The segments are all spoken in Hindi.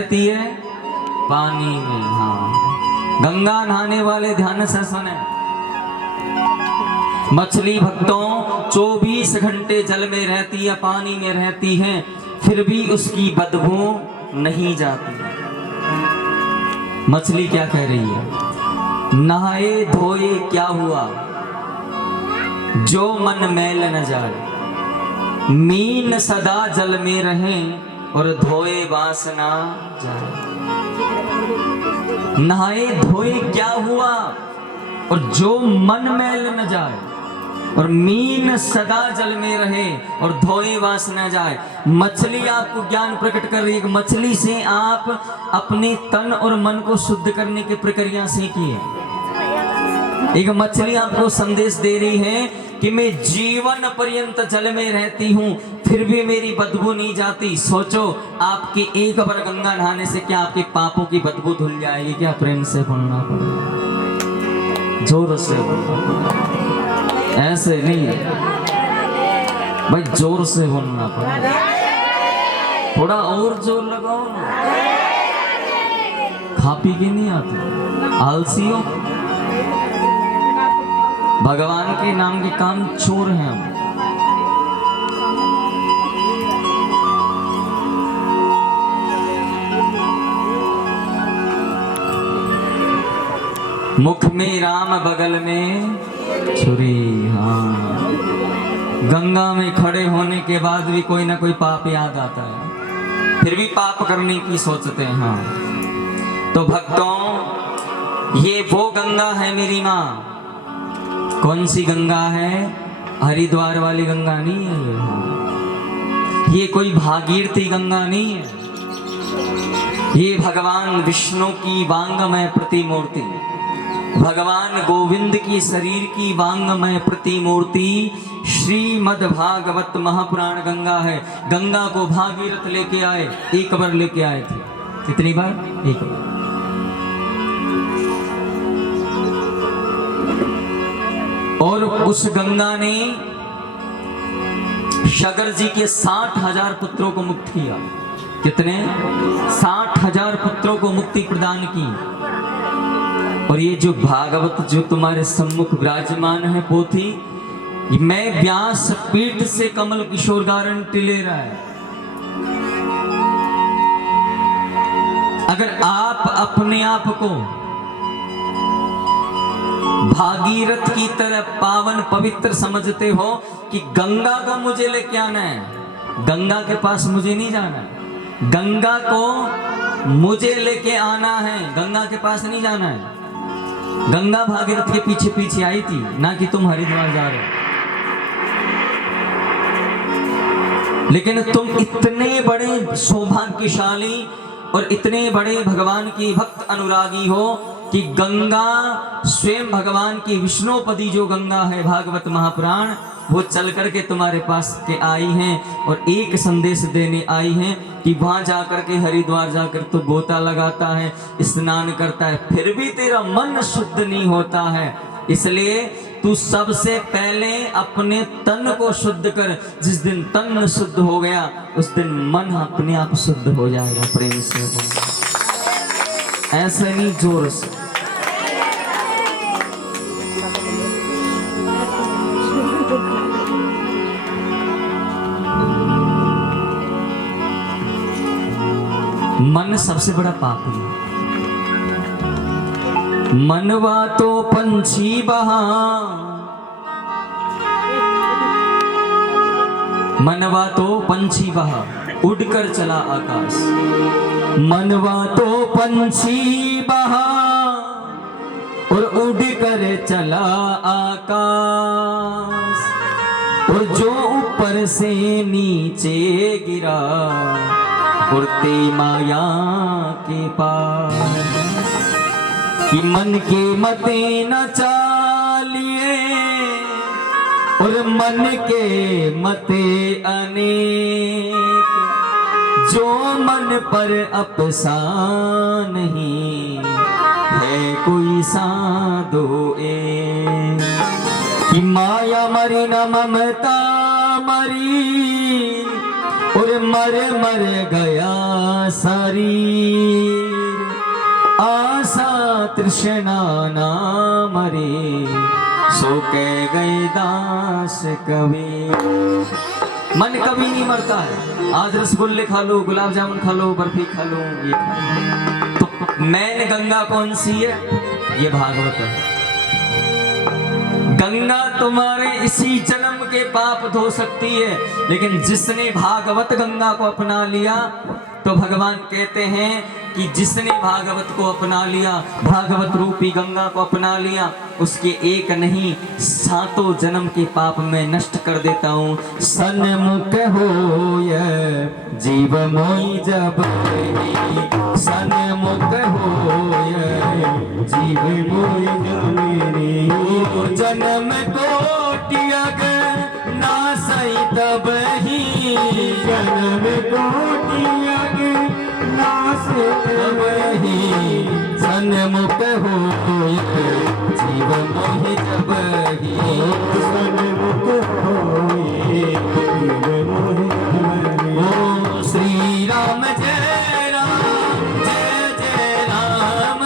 रहती है पानी में। हाँ, गंगा नहाने वाले ध्यान से सुने। मछली भक्तों 24 घंटे जल में रहती है, पानी में रहती है, फिर भी उसकी बदबू नहीं जाती। मछली क्या कह रही है? नहाए धोए क्या हुआ, जो मन मैल न जाए। मीन सदा जल में रहे और धोए वासना जाए। नहाए धोए क्या हुआ और जो मन मैल न जाए, और मीन सदा जल में रहे और धोए वासना जाए। मछली आपको ज्ञान प्रकट कर रही है। मछली से आप अपने तन और मन को शुद्ध करने की प्रक्रिया सीखिए। एक मछली आपको संदेश दे रही है कि मैं जीवन पर्यंत जल में रहती हूँ, फिर भी मेरी बदबू नहीं जाती। सोचो, आपकी एक बार गंगा नहाने से क्या आपके पापों की बदबू धुल जाएगी क्या? प्रेम से बोलना पड़ेगा, जोर से बोलना पड़ेगा, ऐसे नहीं भाई, जोर से बोलना पड़ेगा। थोड़ा और जोर लगाओ ना। खा पी के नहीं आती, आलसी हो। भगवान के नाम के काम चोर हैं हम। मुख में राम बगल में छुरी। हाँ, गंगा में खड़े होने के बाद भी कोई ना कोई पाप याद आता है, फिर भी पाप करने की सोचते हैं। हाँ, तो भक्तों, ये वो गंगा है मेरी माँ। कौन सी गंगा है? हरिद्वार वाली गंगा नहीं है ये। हाँ, ये कोई भागीरथी गंगा नहीं है। ये भगवान विष्णु की वांगमय प्रतिमूर्ति, भगवान गोविंद की शरीर की वांगमय प्रतिमूर्ति श्रीमद् भागवत महापुराण गंगा है। गंगा को भागीरथ लेके आए, एक बार लेके आए थे। कितनी बार? एक बार। और उस गंगा ने शगर जी के 60,000 पुत्रों को मुक्त किया। कितने? 60,000 पुत्रों को मुक्ति प्रदान की। और ये जो भागवत जो तुम्हारे सम्मुख विराजमान है पोथी, मैं व्यास पीठ से कमल किशोर गारंटी ले रहा है। अगर आप अपने आप को भागीरथ की तरह पावन पवित्र समझते हो कि गंगा को मुझे लेके आना है, गंगा के पास मुझे नहीं जाना है, गंगा को मुझे लेके आना है, गंगा के पास नहीं जाना है। गंगा भागीरथ के पीछे पीछे आई थी, ना कि तुम हरिद्वार जा रहे हो। लेकिन तुम इतने बड़े सौभाग्यशाली और इतने बड़े भगवान की भक्त अनुरागी हो कि गंगा स्वयं भगवान की विष्णुपदी जो गंगा है भागवत महापुराण, वो चल करके तुम्हारे पास के आई हैं और एक संदेश देने आई हैं कि वहां जाकर के हरिद्वार जाकर तो गोता लगाता है, स्नान करता है, फिर भी तेरा मन शुद्ध नहीं होता है। इसलिए तू सबसे पहले अपने तन को शुद्ध कर। जिस दिन तन शुद्ध हो गया, उस दिन मन अपने आप शुद्ध हो जाएगा। प्रेम से बोल, ऐसे नहीं, जोर से। मन सबसे बड़ा पापी है। मनवा तो पंछी बहा, मनवा तो पंछी बहा, उड़कर चला आकाश। मनवा तो पंछी बहा और उड़कर चला आकाश, और जो ऊपर से नीचे गिरा उड़ते माया के पार। कि मन के मते न चालिए और मन के मते अनेक, जो मन पर अपसा नहीं है कोई साधो एक। कि माया मरी न ममता मरी और मर मर गया शरीर, आशा तृष्णा ना मरे, सो कह गए दास कबीर। मन कभी नहीं मरता है। आज रसगुल्ले खा लो, गुलाब जामुन खा लो, बर्फी खा लो, ये खा लो। तो मैन गंगा कौन सी है? ये भागवत है। गंगा तुम्हारे इसी जन्म के पाप धो सकती है, लेकिन जिसने भागवत गंगा को अपना लिया, तो भगवान कहते हैं कि जिसने भागवत को अपना लिया, भागवत रूपी गंगा को अपना लिया, उसके एक नहीं सातों जन्म के पाप में नष्ट कर देता हूँ। सन्मुख हो जीव मोई जब, सन्मुख हो जीव मोई जब, जन्म कोटि अगर ना सही तब ही, जन्म कोटि अगर ना से तब ही, सन्मुख हो जीव मोहि जब ही, सन्मुख हो जीव मोहि जब ही। ओ श्री राम जय राम, जय जय राम,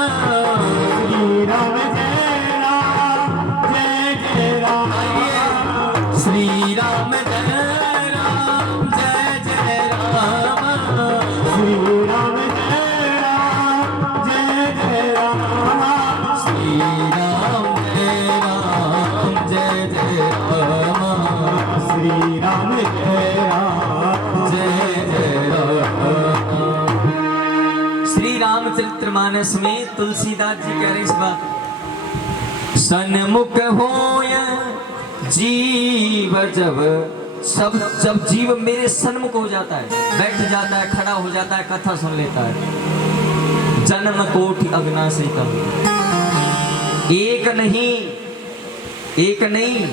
श्री राम जय राम, जय जय राम, श्री राम जय राम, जय जय राम, श्री राम जय राम, जय जय राम, श्री राम जय राम, जय जय राम, श्री राम जय राम, जय जय राम। श्री रामचरितमानस में तुलसीदास जी कह रहे इस बात, सन्मुख होय जीव जब, जब जीव मेरे सन्मुख हो जाता है, बैठ जाता है, खड़ा हो जाता है, कथा सुन लेता है, जन्म कोटि अविनाशी तब, एक नहीं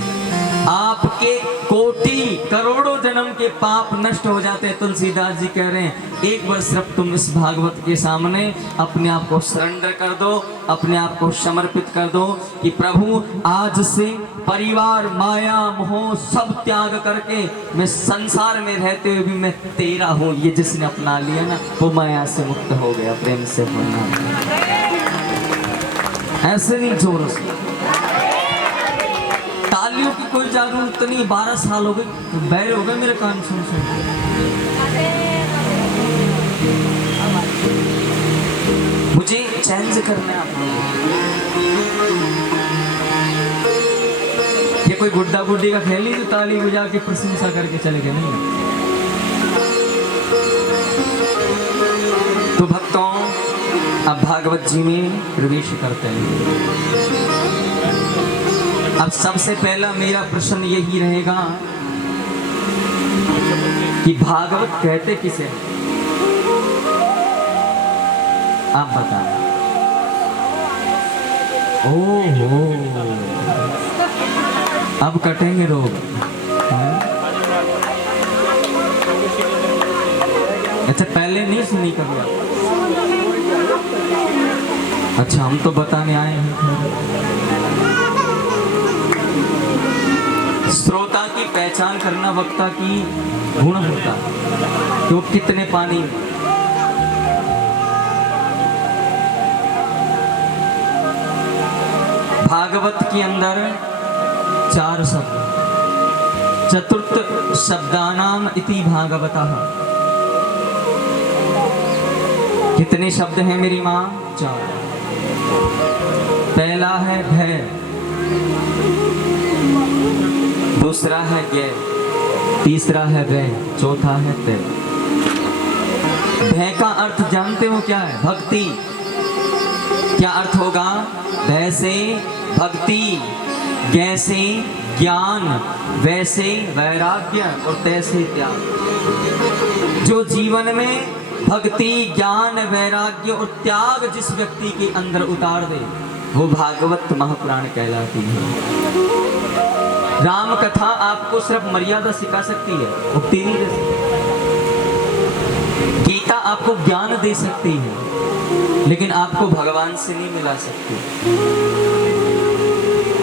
आपके कोटि करोड़ों जन्म के पाप नष्ट हो जाते हैं। तुलसीदास जी कह रहे हैं एक बार सिर्फ तुम इस भागवत के सामने अपने आप को सरेंडर कर दो, अपने आप को समर्पित कर दो कि प्रभु आज से परिवार माया मोह सब त्याग करके मैं संसार में रहते हुए भी मैं तेरा हूँ। ये जिसने अपना लिया ना वो माया से मुक्त हो गया, प्रेम से बोलना। ऐसे नहीं जोर से तालियों की कोई जरूरत नहीं। 12 साल हो गए, बैर हो गए मेरे कान सुन सुन। मुझे चेंज करना है आप लोगों। ये कोई गुड्डा गुड्डी का खेल नहीं जो ताली बजा के प्रशंसा करके चले गए, नहीं। तो भक्तों अब भागवत जी में प्रवेश करते हैं। अब सबसे पहला मेरा प्रश्न यही रहेगा कि भागवत कहते किसे? आप बताएं। ओहो, अब कटेंगे रोग। अच्छा पहले नहीं सुनी कभी आप? अच्छा हम तो बताने आए हैं। श्रोता की पहचान करना वक्ता की गुण होता है कि वो कितने पानी में। भागवत के अंदर 4 शब्द, चतुर्थ शब्दानाम इति भागवतः। कितने शब्द हैं मेरी माँ? 4। पहला है भय, दूसरा है ज्ञ, तीसरा है वै, चौथा है तय। भय का अर्थ जानते हो क्या है? भक्ति। क्या अर्थ होगा? भय से भक्ति, ज्ञ से ज्ञान, वै से वैराग्य और तय से त्याग। जो जीवन में भक्ति ज्ञान वैराग्य और त्याग जिस व्यक्ति के अंदर उतार दे वो भागवत महापुराण कहलाती है। राम कथा आपको सिर्फ मर्यादा सिखा सकती है, मुक्ति नहीं दे सकती। गीता आपको ज्ञान दे सकती है लेकिन आपको भगवान से नहीं मिला सकती।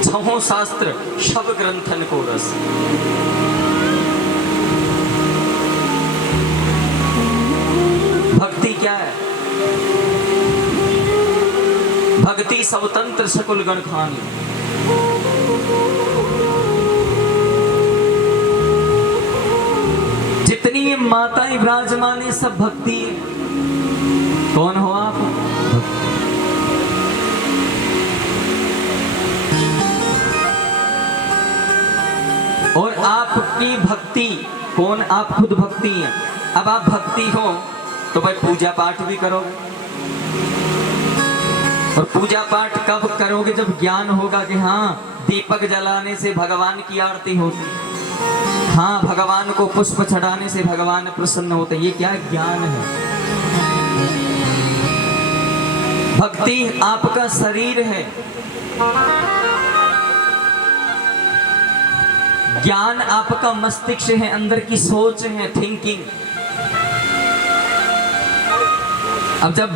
6 शास्त्र शब ग्रंथन को रस। क्या है? भक्ति स्वतंत्र सकुल गण खानी। जितनी ये माताएं विराजमान है सब भक्ति है। कौन हो आप? और आपकी भक्ति कौन? आप खुद भक्ति हैं। अब आप भक्ति हो तो भाई पूजा पाठ भी करोगे, और पूजा पाठ कब करोगे? जब ज्ञान होगा कि हाँ दीपक जलाने से भगवान की आरती होती, हाँ भगवान को पुष्प चढ़ाने से भगवान प्रसन्न होते। ये क्या ज्ञान है? भक्ति आपका शरीर है, ज्ञान आपका मस्तिष्क है, अंदर की सोच है, थिंकिंग। अब जब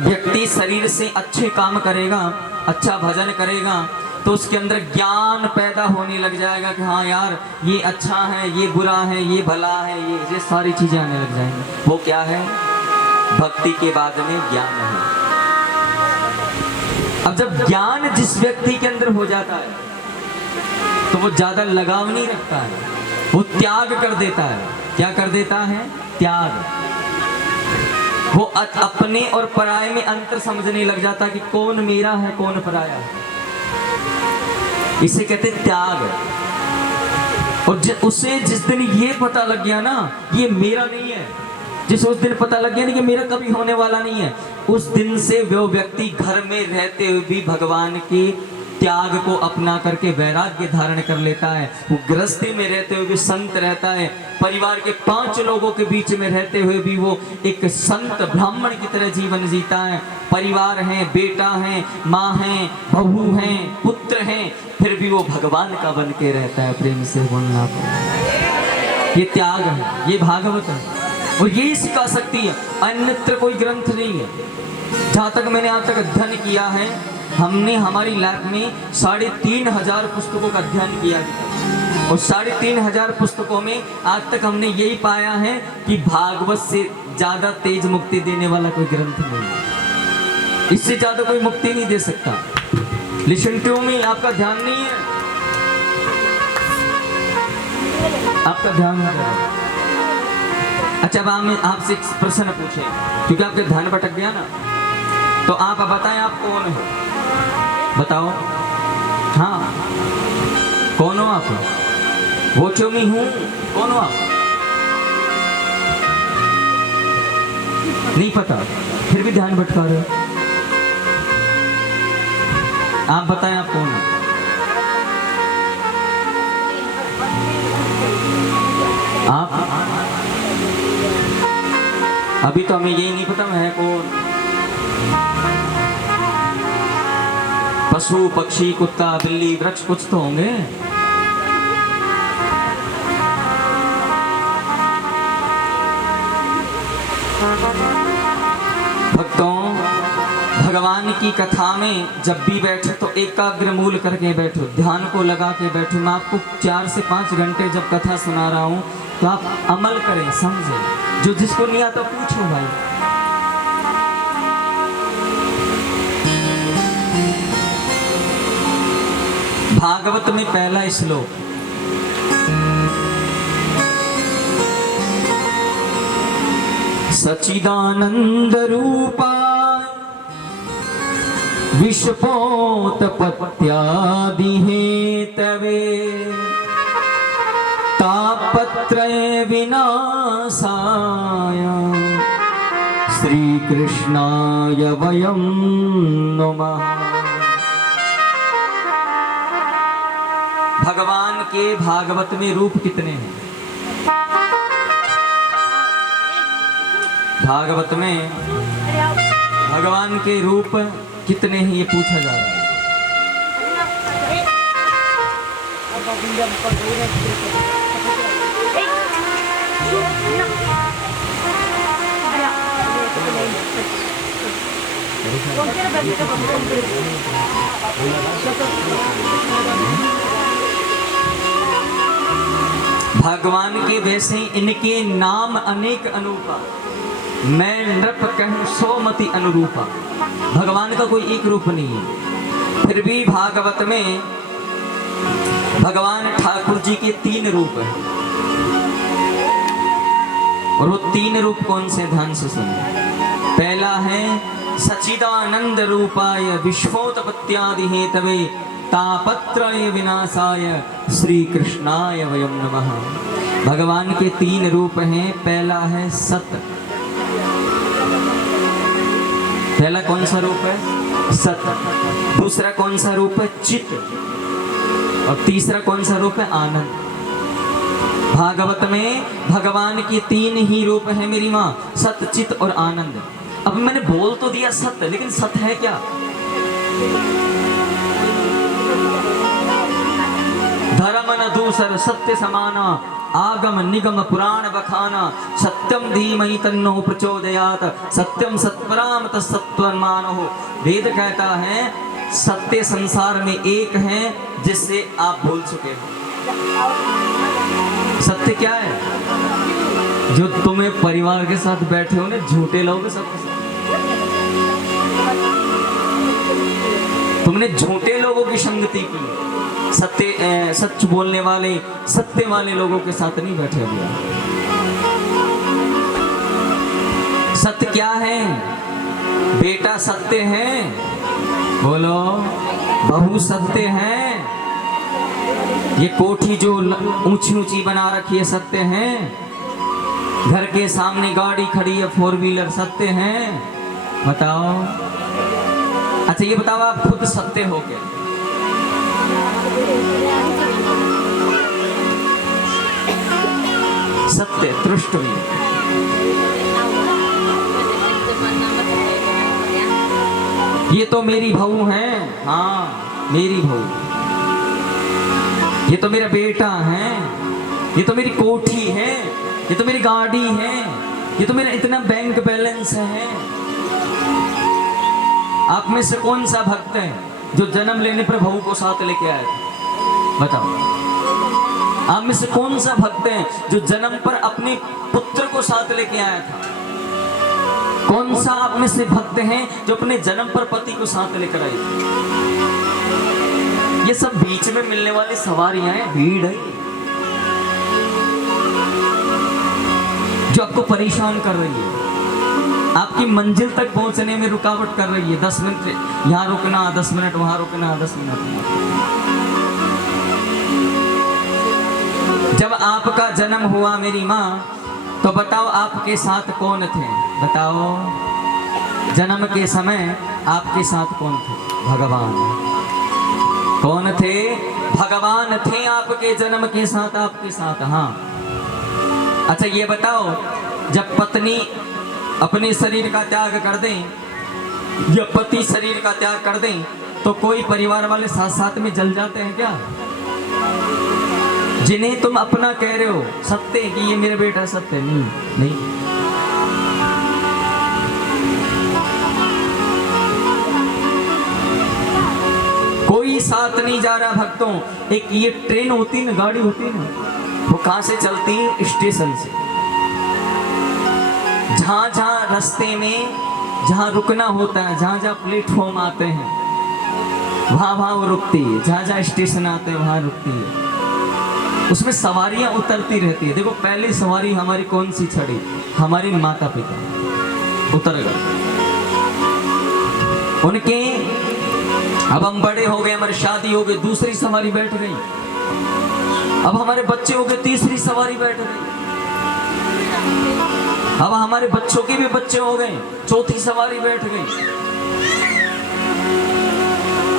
व्यक्ति शरीर से अच्छे काम करेगा, अच्छा भजन करेगा, तो उसके अंदर ज्ञान पैदा होने लग जाएगा कि हाँ यार ये अच्छा है, ये बुरा है, ये भला है, ये सारी चीजें आने लग जाएंगी। वो क्या है? भक्ति के बाद में ज्ञान है। अब जब ज्ञान जिस व्यक्ति के अंदर हो जाता है तो वो ज्यादा लगाव नहीं रखता है, वो त्याग कर देता है। क्या कर देता है? त्याग। वो अपने और पराये में अंतर समझने लग जाता कि कौन मेरा है, कौन पराया है। इसे कहते त्याग। और उसे जिस दिन ये पता लग गया ना ये मेरा नहीं है, जिसे उस दिन पता लग गया ना कि मेरा कभी होने वाला नहीं है, उस दिन से वो व्यक्ति घर में रहते हुए भी भगवान के त्याग को अपना करके वैराग्य धारण कर लेता है। वो गृहस्थी में रहते हुए भी संत रहता है, परिवार के 5 लोगों के बीच में रहते हुए भी वो एक संत ब्राह्मण की तरह जीवन जीता है। परिवार है, बेटा है, माँ है, बहू है, पुत्र है, फिर भी वो भगवान का बन के रहता है। प्रेम से बोलना ये त्याग है, ये भागवत है, और ये सिखा सकती है। अन्यत्र कोई ग्रंथ नहीं है। जहाँ तक मैंने आज तक अध्ययन किया है, हमने हमारी लाइफ में 3,500 पुस्तकों का अध्ययन किया, और 3,500 पुस्तकों में आज तक हमने यही पाया है कि भागवत से ज्यादा तेज मुक्ति देने वाला कोई ग्रंथ नहीं है। इससे ज्यादा कोई मुक्ति नहीं दे सकता। लिसन टू मी, आपका ध्यान नहीं है, आपका ध्यान नहीं है। अच्छा अब हम आपसे एक प्रश्न पूछे, क्योंकि आपका ध्यान भटक गया ना, तो आप बताएं आप कौन हो? बताओ। हाँ कौन हो आप? वो क्यों नहीं हूं? कौन हो आप? नहीं पता, फिर भी ध्यान भटका रहे हो। आप बताएं आप कौन हो? आप अभी तो हमें यही नहीं पता मैं कौन। पशु, पक्षी, कुत्ता, बिल्ली, वृक्ष कुछ तो होंगे। भक्तों, भगवान की कथा में जब भी बैठो तो एकाग्र मूल करके बैठो, ध्यान को लगा के बैठो। मैं आपको 4 से 5 घंटे जब कथा सुना रहा हूं तो आप अमल करें, समझें। जो जिसको नहीं आता पूछो भाई। भागवत में पहला श्लोक, सच्चिदानंद रूपा विषपोतपत्यादि हेतवे तापत्रय विनाशाय श्री कृष्णाय वयं नमः। भगवान के भागवत में रूप कितने हैं? भागवत में भगवान के रूप कितने हैं ये पूछा जा रहा है। भगवान के वैसे इनके नाम अनेक अनूपा। मैं नृप कहूँ सोमति अनुरूपा। भगवान का कोई एक रूप नहीं है, फिर भी भागवत में भगवान ठाकुर जी के 3 रूप हैं। और वो 3 रूप कौन से, ध्यान से सुनिए। पहला है सच्चिदानंद रूपाय विश्वोत्पत्त्यादि हेतवे तापत्रय विनाशाय श्री कृष्णाय वयं नमः। भगवान के 3 रूप हैं। पहला है सत। पहला कौन सा रूप है, सत। दूसरा कौन सा रूप है, चित। और तीसरा कौन सा रूप है, आनंद। भागवत में भगवान के 3 ही रूप हैं मेरी माँ, सत, चित और आनंद। अब मैंने बोल तो दिया सत्य, लेकिन सत्य है क्या? धर्म न दूसर सत्य समाना, आगम निगम पुराण बखाना, सत्यम धीमहि तन्नो प्रचोदयात्, सत्यम सत्पराम तत्सत्वमानो। वेद कहता है सत्य संसार में एक है जिससे आप भूल चुके हो। सत्य क्या है? जो तुम्हें परिवार के साथ बैठे हो ना, झूठे लोग सत्य। तुमने झूठे लोगों की संगति की, सच बोलने वाले, सत्य वाले लोगों के साथ नहीं बैठे हुए। सत्य क्या है? बेटा सत्य है, बोलो। बहू सत्य है। ये कोठी जो ऊंची ऊंची बना रखी है सत्य है। घर के सामने गाड़ी खड़ी है 4 व्हीलर सत्य है। बताओ। अच्छा ये बताओ, आप खुद सत्य हो गए? सत्य तुष्ट हुई। ये तो मेरी बहू है, हाँ मेरी बहू। ये तो मेरा बेटा है, ये तो मेरी कोठी है, ये तो मेरी गाड़ी है, ये तो मेरा इतना बैंक बैलेंस है। आप में से कौन सा भक्त है जो जन्म लेने पर बहू को साथ लेके आया था? बताओ। आप में से कौन सा भक्त है जो जन्म पर अपने पुत्र को साथ लेके आया था? कौन सा आप में से भक्त हैं जो अपने जन्म पर पति को साथ लेकर आए थे? ये सब बीच में मिलने वाली सवारियां हैं, भीड़ है जो आपको परेशान कर रही है, आपकी मंजिल तक पहुंचने में रुकावट कर रही है। 10 मिनट यहाँ रुकना, 10 मिनट वहां रुकना, 10 मिनट। जब आपका जन्म हुआ मेरी माँ, तो बताओ आपके साथ कौन थे? बताओ। जन्म के समय आपके साथ कौन थे? भगवान। कौन थे? भगवान थे आपके जन्म के साथ, आपके साथ। हाँ। अच्छा ये बताओ, जब पत्नी अपने शरीर का त्याग कर दें या पति शरीर का त्याग कर दें, तो कोई परिवार वाले साथ साथ में जल जाते हैं क्या? जिन्हें तुम अपना कह रहे हो सत्य कि ये मेरा बेटा सत्य, नहीं। कोई साथ नहीं जा रहा भक्तों। एक ये ट्रेन होती ना, गाड़ी होती ना, वो कहां से चलती है? स्टेशन से। जहां जहां रास्ते में जहां रुकना होता है, जहां जहां प्लेटफॉर्म आते हैं, वहां वहां वो रुकती है। जहां जहां स्टेशन आते हैं वहां रुकती है। उसमें सवारियां उतरती रहती है। देखो पहली सवारी हमारी कौन सी चढ़ी? हमारी माता पिता उतर गए। उनके अब हम बड़े हो गए, हमारी शादी हो गई, दूसरी सवारी बैठ गई। अब हमारे बच्चे हो गए, तीसरी सवारी बैठ गई। अब हमारे बच्चों के भी बच्चे हो गए, चौथी सवारी बैठ गई।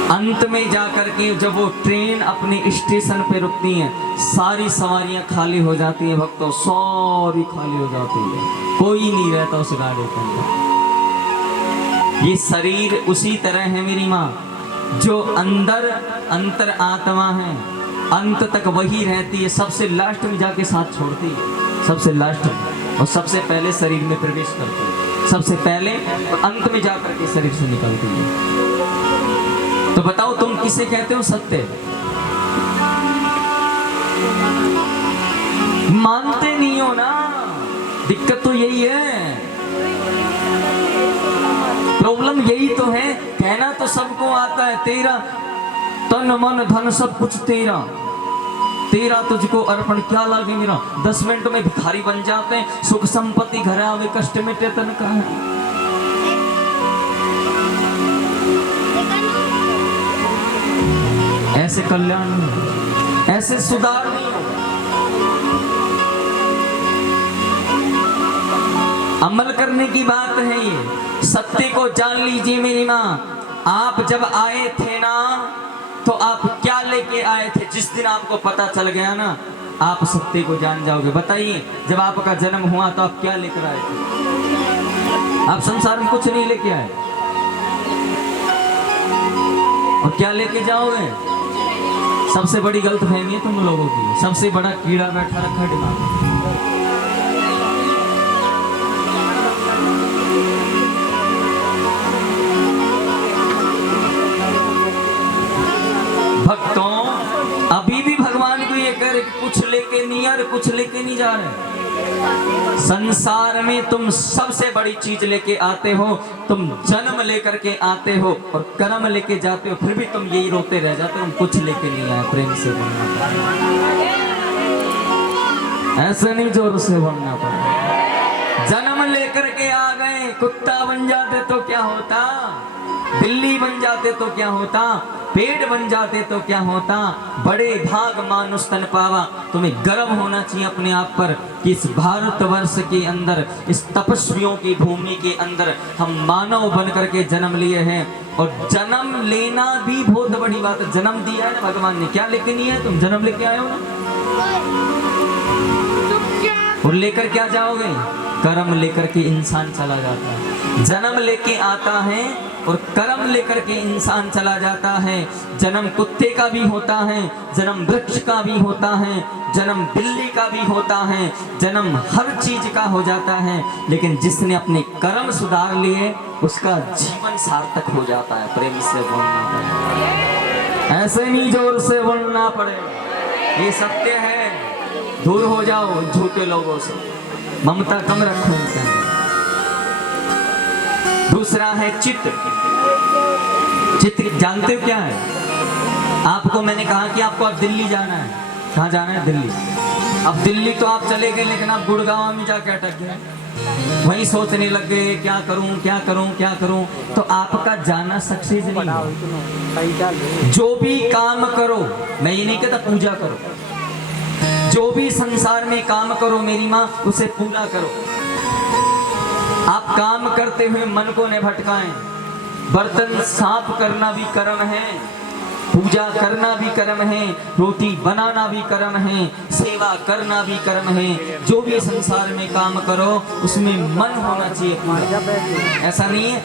अंत में जाकर के जब वो ट्रेन अपने स्टेशन पे रुकती है, सारी सवारियां खाली हो जाती हैं भक्तों, सारी खाली हो जाती है, कोई नहीं रहता उस गाड़ी के अंदर। ये शरीर उसी तरह है मेरी माँ, जो अंदर अंतर आत्मा है, अंत तक वही रहती है, सबसे लास्ट में जाके साथ छोड़ती है, सबसे लास्ट में, और सबसे पहले शरीर में प्रवेश करती है, सबसे पहले और अंत में जाकर के शरीर से निकलती है। तो बताओ तुम किसे कहते हो सत्य? मानते नहीं हो ना, दिक्कत तो यही है। प्रॉब्लम यही तो है, कहना तो सबको आता है, तेरा तन मन धन सब कुछ तेरा, तेरा तुझको अर्पण क्या लागे मेरा। 10 मिनट में भिखारी बन जाते हैं, सुख संपत्ति घर आवे कष्ट मिटे तन का है। ऐसे कल्याण नहीं, ऐसे सुधार नहीं होगा। अमल करने की बात है ये। सत्य को जान लीजिए मेरी माँ, आप जब आए थे ना तो आप क्या लेके आए थे? जिस दिन आपको पता चल गया ना, आप सत्य को जान जाओगे। बताइए, जब आपका जन्म हुआ तो आप क्या लेकर आए थे? आप संसार में कुछ नहीं लेके आए, और क्या लेके जाओगे? सबसे बड़ी गलतफहमी है तुम लोगों की, सबसे बड़ा कीड़ा बैठा रखा है दिमाग में। भक्तों, अभी भी भगवान को ये कह रहे कि कुछ लेके नहीं आ रहे, कुछ लेके नहीं जा रहे। संसार में तुम सबसे बड़ी चीज लेके आते हो, तुम जन्म लेकर के आते हो और कर्म लेके जाते हो, फिर भी तुम यही रोते रह जाते हो, तुम कुछ लेके नहीं आए। प्रेम से बोलना पड़ेगा, ऐसे नहीं जोर से बोलना पड़ेगा। जन्म लेकर के आ गए, कुत्ता बन जाते तो क्या होता, बिल्ली बन जाते तो क्या होता, पेड़ बन जाते तो क्या होता। बड़े भाग मानुष तन पावा। तुम्हें गर्व होना चाहिए अपने आप पर कि इस भारतवर्ष के अंदर, इस तपस्वियों की भूमि के अंदर हम मानव बन करके जन्म लिए हैं। और जन्म लेना भी बहुत बड़ी बात है। जन्म दिया है ना भगवान ने, क्या लेके नहीं है? तुम जन्म लेके आए हो ना, और लेकर क्या जाओगे? कर्म लेकर के इंसान चला जाता है। जन्म लेके आता है और कर्म लेकर के इंसान चला जाता है। जन्म कुत्ते का भी होता है, जन्म वृक्ष का भी होता है, जन्म बिल्ली का भी होता है, जन्म हर चीज का हो जाता है। लेकिन जिसने अपने कर्म सुधार लिए उसका जीवन सार्थक हो जाता है। प्रेम से बोलना पड़ेगा, ऐसे नहीं जोर से बोलना पड़ेगा। ये सत्य है। दूर हो जाओ झूठे लोगों से, ममता कम रखो इनसे। दूसरा है चित्त। चित्त जानते हो क्या है? आपको मैंने कहा कि आपको अब दिल्ली जाना है। कहाँ जाना है? दिल्ली। अब दिल्ली तो आप चले गए, लेकिन आप गुड़गांव में जाके अटक गए, वहीं सोचने लग गए क्या करूं क्या करूं क्या करूं। तो आपका जाना सक्सेस नहीं है। जो भी काम करो, मैं ये नहीं कहता पूजा करो, जो भी संसार में काम करो मेरी माँ, उसे पूरा करो। आप काम करते हुए मन को न भटकाएं। बर्तन साफ करना भी कर्म है, पूजा करना भी कर्म है, रोटी बनाना भी कर्म है, सेवा करना भी कर्म है। जो भी संसार में काम करो उसमें मन होना चाहिए पूरा। ऐसा नहीं है